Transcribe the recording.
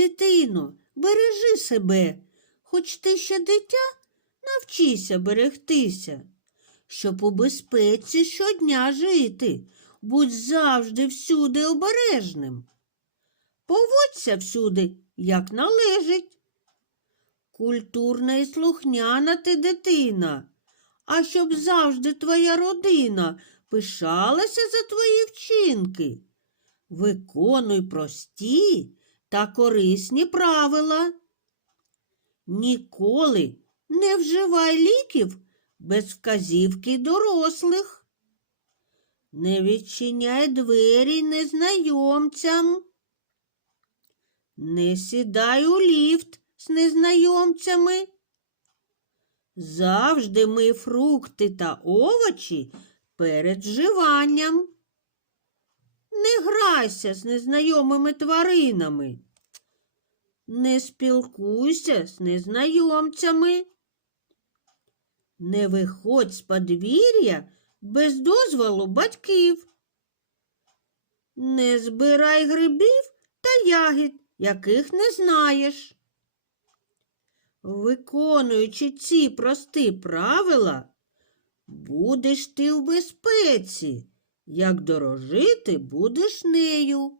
Дитино, бережи себе, хоч ти ще дитя, навчися берегтися, щоб у безпеці щодня жити, будь завжди всюди обережним. Поводься всюди, як належить. Культурна і слухняна ти дитина, а щоб завжди твоя родина пишалася за твої вчинки. Виконуй прості та корисні правила. Ніколи не вживай ліків без вказівки дорослих. Не відчиняй двері незнайомцям. Не сідай у ліфт з незнайомцями. Завжди мий фрукти та овочі перед вживанням. Грайся з незнайомими тваринами. Не спілкуйся з незнайомцями. Не виходь з подвір'я без дозволу батьків. Не збирай грибів та ягід, яких не знаєш. Виконуючи ці прості правила, будеш ти в безпеці, як дорожити будеш нею.